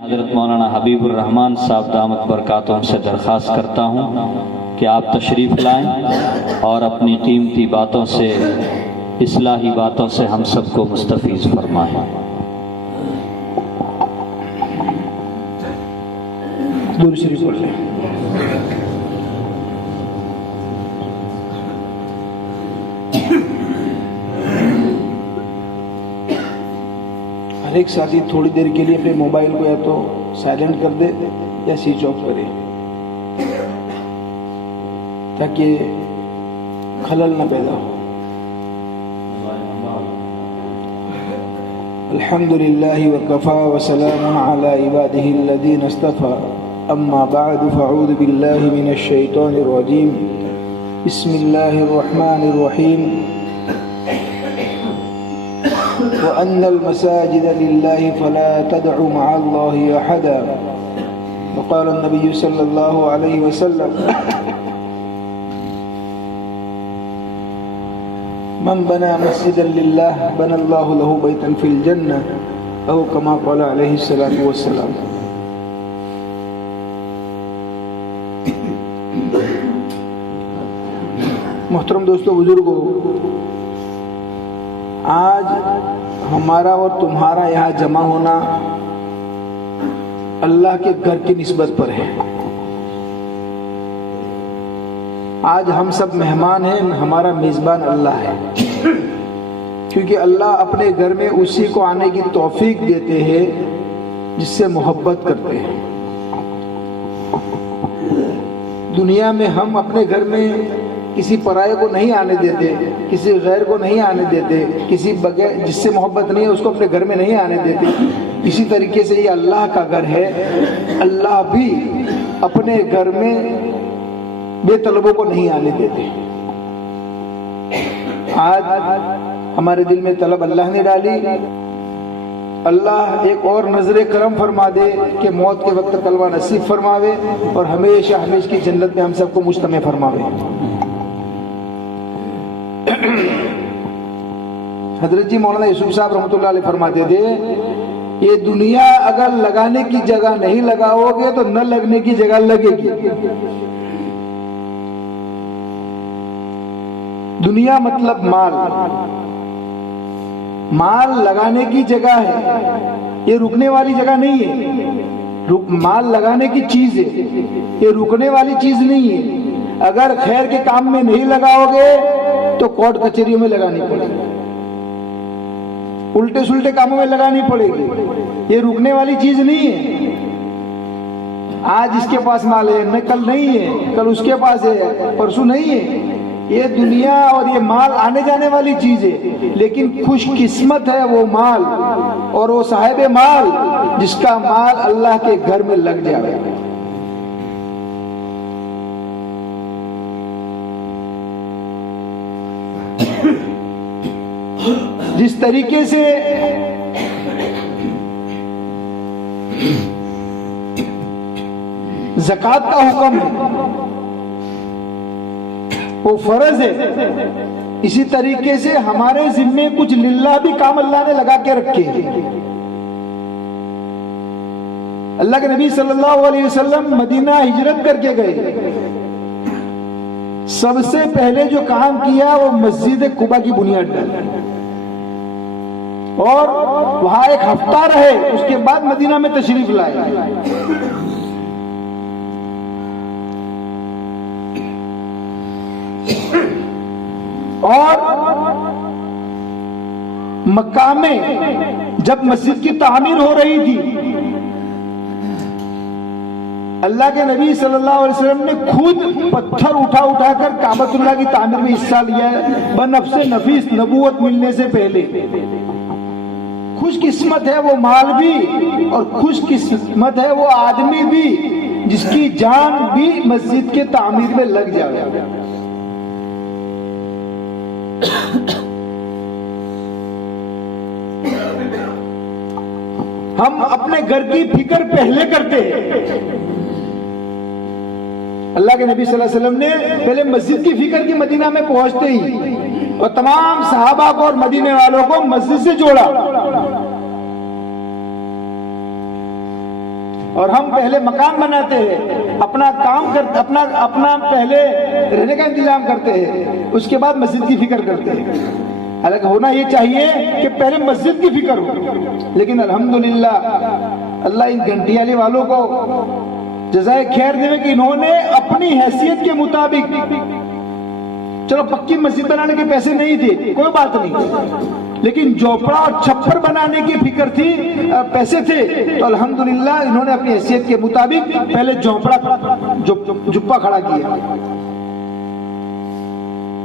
हज़रत मौलाना हबीबुर रहमान साहब दामत बरकातुहुम से दरख्वास्त करता हूँ कि आप तशरीफ़ लाएं और अपनी कीमती बातों से, इस्लाही बातों से हम सबको मुस्तफ़ीज़ फरमाएं। दूर शरीफ पढ़ लें। हर एक साथी थोड़ी देर के लिए अपने मोबाइल को या तो साइलेंट कर दे या स्विच ऑफ करे ताकि खलल न पैदा हो। अल्हम्दुलिल्लाहि व कफ़ा व सलामुन अला इबादिही अल्लज़ीना इस्तफ़ा अम्मा बअद फ़अऊज़ु बिल्लाहि मिनश शैतानिर रजीम बिस्मिल्लाहिर रहमानिर रहीम व अन्नल मसाजिद लिल्लाहि फला तदअु मअल्लाहि अहदा व क़ाला नबी सल्लल्लाहु अलैहि वसल्लम मन बना मस्जिदन लिल्लाह बनल्लाहु लहु बैतन फिल जन्नह औ कमा क़ाला अलैहि सलातु वस्सलाम। मोहतरम दोस्तों, बुजुर्गों, आज हमारा और तुम्हारा यहाँ जमा होना अल्लाह के घर की निस्बत पर है। आज हम सब मेहमान हैं, हमारा मेजबान अल्लाह है, क्योंकि अल्लाह अपने घर में उसी को आने की तौफीक देते हैं जिससे मोहब्बत करते हैं। दुनिया में हम अपने घर में किसी पराये को नहीं आने देते, किसी गैर को नहीं आने देते, किसी बगैर जिससे मोहब्बत नहीं है उसको अपने घर में नहीं आने देते। इसी तरीके से ये अल्लाह का घर है। अल्लाह भी अपने घर में बेतलबों को नहीं आने देते। आज हमारे दिल में तलब अल्लाह ने डाली। अल्लाह एक और नजरे करम फरमा दे कि मौत के वक्त कलवा नसीब फरमावे और हमेशा हमेशा की जन्नत में हम सबको मुज्तमे फरमावे। हजरत जी मौलाना यूसुफ साहब रहमतुल्लाह अलैह फरमाते थे, ये दुनिया अगर लगाने की जगह नहीं लगाओगे तो न लगने की जगह लगेगी। दुनिया मतलब माल, माल लगाने की जगह है, ये रुकने वाली जगह नहीं है। माल लगाने की चीज है, ये रुकने वाली चीज नहीं है। अगर खैर के काम में नहीं लगाओगे तो कोर्ट कचहरियों में लगानी पड़ेगी, उल्टे सुल्टे कामों में लगानी पड़ेगी। ये रुकने वाली चीज नहीं है। आज इसके पास माल है, न कल नहीं है, कल उसके पास है, परसों नहीं है। ये दुनिया और ये माल आने जाने वाली चीज है, लेकिन खुशकिस्मत है वो माल और वो साहिब माल जिसका माल अल्लाह के घर में लग जाए। जिस तरीके से ज़कात का हुक्म है वो फर्ज है, इसी तरीके से हमारे जिम्मे कुछ लिल्लाह भी काम अल्लाह ने लगा के रखे हैं। अल्लाह के नबी सल्लल्लाहु अलैहि वसल्लम मदीना हिजरत करके गए। सबसे पहले जो काम किया वो मस्जिद कुबा की बुनियाद डाली और वहां एक हफ्ता रहे। उसके बाद मदीना में तशरीफ लाए। और मक्का में जब मस्जिद की तामीर हो रही थी, अल्लाह के नबी सल्लल्लाहु अलैहि वसल्लम ने खुद पत्थर उठा उठाकर काबतुल्लाह की तामीर में हिस्सा लिया है, बनफ्से नफीस, नबूवत मिलने से पहले। खुशकिस्मत है वो माल भी और खुशकिस्मत है वो आदमी भी जिसकी जान भी मस्जिद के तामीर में लग जाए। हम अपने घर की फिक्र पहले करते हैं। अल्लाह के नबी सल्लल्लाहु अलैहि वसल्लम ने पहले मस्जिद की फिक्र की मदीना में पहुंचते ही और तमाम सहाबा को और मदीने वालों को मस्जिद से जोड़ा। और हम पहले मकान बनाते हैं, अपना काम कर, अपना पहले रहने का इंतजाम करते हैं, उसके बाद मस्जिद की फिक्र करते हैं। हालांकि होना ये चाहिए कि पहले मस्जिद की फिक्र हो, लेकिन अल्हम्दुलिल्लाह अल्लाह इन घंटियाली वालों को जज़ाए खैर देवे कि इन्होंने अपनी हैसियत के मुताबिक, चलो पक्की मस्जिद बनाने के पैसे नहीं थे, कोई बात नहीं, लेकिन झोपड़ा और छप्पर बनाने की फिक्र थी, पैसे थे, तो अल्हम्दुलिल्लाह इन्होंने अपनी हैसियत के मुताबिक पहले झोपड़ा जुप्पा खड़ा किया।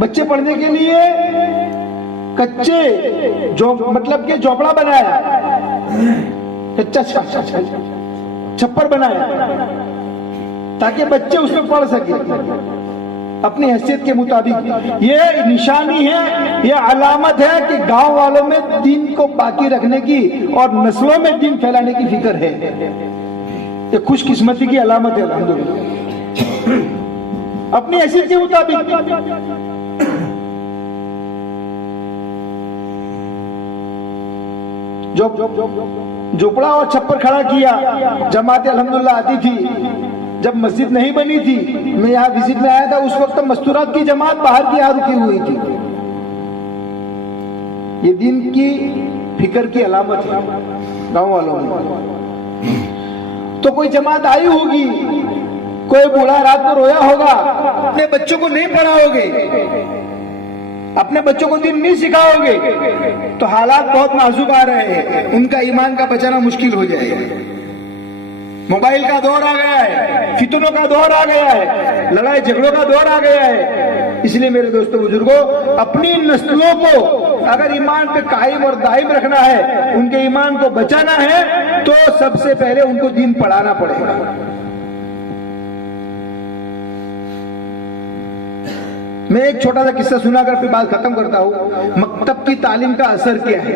बच्चे पढ़ने के लिए कच्चे जो मतलब के झोपड़ा बनाया, कच्चा छप्पर बनाया ताकि बच्चे उसमें पढ़ सके अपनी हैसियत के मुताबिक। ये निशानी है, ये अलामत है कि गांव वालों में दीन को बाकी रखने की और नस्लों में दीन फैलाने की फिक्र है। ये खुशकिस्मती की अलामत है अल्हम्दुलिल्लाह। अपनी हैसियत के मुताबिक झोपड़ा और छप्पर खड़ा किया। जमातें अल्हम्दुलिल्लाह आती थी। जब मस्जिद नहीं बनी थी, मैं यहाँ विजिट में आया था, उस वक्त मस्तूरात की जमात बाहर की यहाँ रुकी हुई थी। ये दीन की फिक्र की अलामत है गांव वालों में। तो कोई जमात आई होगी, कोई बूढ़ा रात को रोया होगा, अपने बच्चों को नहीं पढ़ाओगे, अपने बच्चों को दीन नहीं सिखाओगे, तो हालात बहुत नाजुक आ रहे हैं, उनका ईमान का बचाना मुश्किल हो जाएगा। मोबाइल का दौर आ गया है, फितनों का दौर आ गया है, लड़ाई झगड़ों का दौर आ गया है। इसलिए मेरे दोस्तों बुजुर्गों, अपनी नस्लों को अगर ईमान पे कायम और दायम रखना है, उनके ईमान को बचाना है, तो सबसे पहले उनको दीन पढ़ाना पड़ेगा। मैं एक छोटा सा किस्सा सुनाकर फिर बात खत्म करता हूं। मकतब की तालीम का असर क्या है।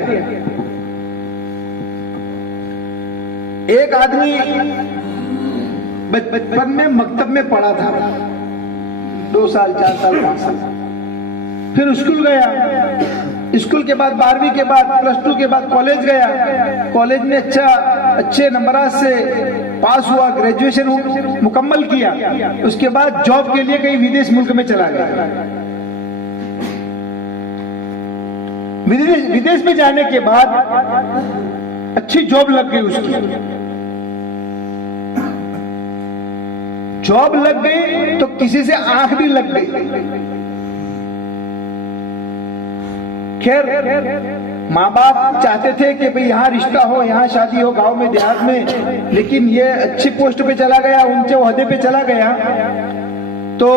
एक आदमी बचपन में मकतब में पढ़ा था, 2 साल 4 साल 5 साल, फिर स्कूल गया, स्कूल के बाद 12वीं के बाद +2 के बाद कॉलेज गया, कॉलेज में अच्छे नंबरात से पास हुआ, ग्रेजुएशन मुकम्मल किया, उसके बाद जॉब के लिए कहीं विदेश मुल्क में चला गया। विदेश में जाने के बाद अच्छी जॉब लग गई, उसकी जॉब लग गई तो किसी से आंख भी लग गई। खैर माँ बाप चाहते थे कि भाई यहाँ रिश्ता हो, यहाँ शादी हो, गांव में देहात में, लेकिन ये अच्छी पोस्ट पे चला गया, ऊंचे ओहदे पे चला गया, तो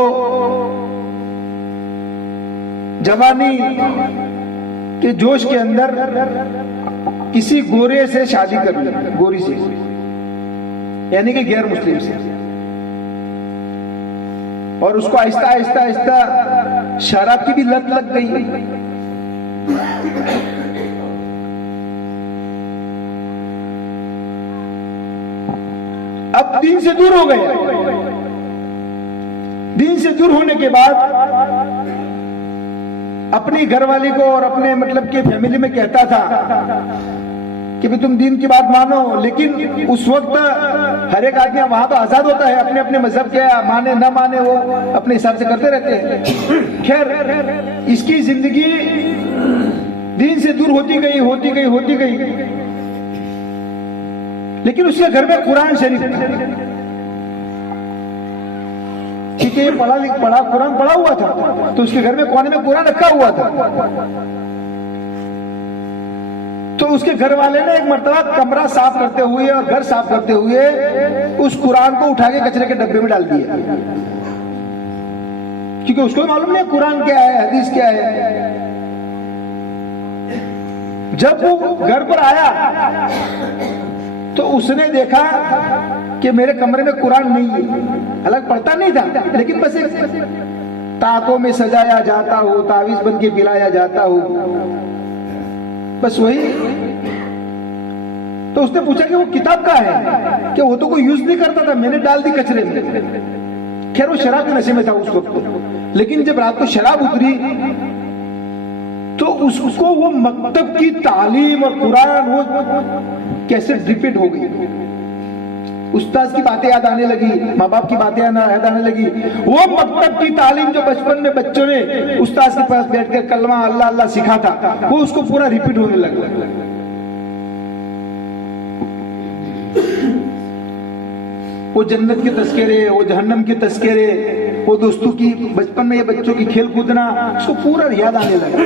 जवानी के जोश के अंदर किसी गोरे से शादी कर ली, गोरी से, यानी कि गैर मुस्लिम से, और उसको आहिस्ता आहिस्ता आहिस्ता शराब की भी लत लग गई। अब दीन से दूर हो गए। दीन से दूर होने के बाद अपनी घरवाली को और अपने मतलब के फैमिली में कहता था कि भी तुम दीन की बात मानो, लेकिन उस वक्त हर एक आदमी वहां तो आजाद होता है, अपने अपने मजहब के माने न माने वो अपने हिसाब से करते रहते हैं। खैर इसकी जिंदगी दीन से दूर होती गई, लेकिन उसके घर में कुरान शरीफ, ठीक है, कुरान पढ़ा हुआ था, तो उसके घर में कोने में कुरान रखा हुआ था। तो उसके घर वाले ने एक मर्तबा कमरा साफ करते हुए और घर साफ करते हुए उस कुरान को उठा के कचरे के डब्बे में डाल दिया, क्योंकि उसको मालूम नहीं कुरान क्या है, हदीस क्या है। जब वो घर पर आया तो उसने देखा कि मेरे कमरे में कुरान नहीं है। अलग पढ़ता नहीं था, लेकिन बस एक ताकों में सजाया जाता हो, तावीज बन के पिलाया जाता हो, बस वही। तो उसने पूछा कि वो किताब का है, कि वो तो कोई यूज नहीं करता था, मैंने डाल दी कचरे में। खैर वो शराब के नशे में था उस वक्त, लेकिन जब रात को शराब उतरी तो उसको वो मकतब की तालीम और कुरान वो कैसे रिपीट हो गई। उस्ताद की बातें याद आने लगी, माँ बाप की बातें याद आने लगी। वो मकतब की तालीम जो बचपन में बच्चों ने उस्ताद के पास बैठकर कलमा अल्लाह अल्लाह सीखा था, वो उसको पूरा रिपीट होने लगा। वो जन्नत के तस्करे, वो जहन्नम के तस्करे, वो दोस्तों की बचपन में ये बच्चों की खेल कूदना, उसको पूरा याद आने लगा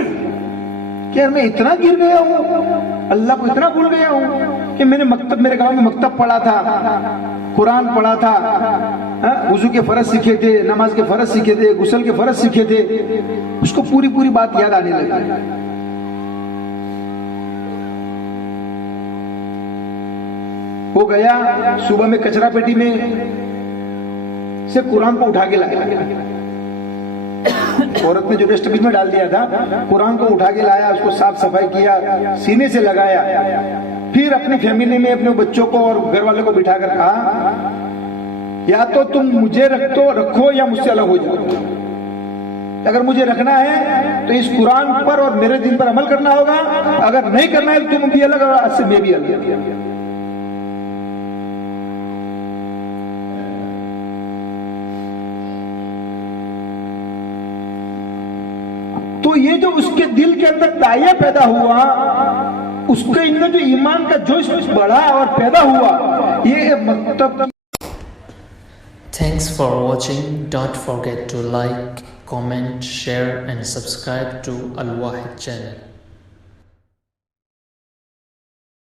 कि यार मैं इतना गिर गया हूँ, अल्लाह को इतना भूल गया हूँ कि मैंने मेरे गांव में मकतब पढ़ा था, कुरान पढ़ा था, वुजू के फर्ज सीखे थे, नमाज के फर्ज सीखे थे, गुस्ल के फर्ज सीखे थे। उसको पूरी पूरी बात याद आने लगी। वो गया सुबह में कचरा पेटी में से कुरान को उठा के लाया। औरत ने जो डस्टबिन में डाल दिया था, कुरान को उठा के लाया, उसको साफ सफाई किया, सीने से लगाया, फिर अपनी फैमिली में अपने बच्चों को और घर वालों को बिठाकर कहा, या तो तुम मुझे रखो या मुझसे अलग हो जाओ। अगर मुझे रखना है तो इस कुरान पर और मेरे दिन पर अमल करना होगा, अगर नहीं करना है तो तुम भी अलग और आज से मैं भी अलग। तो ये जो उसके दिल के अंदर दाया पैदा हुआ, उसके अंदर जो ईमान का जोश बढ़ा और पैदा हुआ, ये मतलब। Thanks for watching. Don't forget to like, comment, share and subscribe to Al Wahid channel.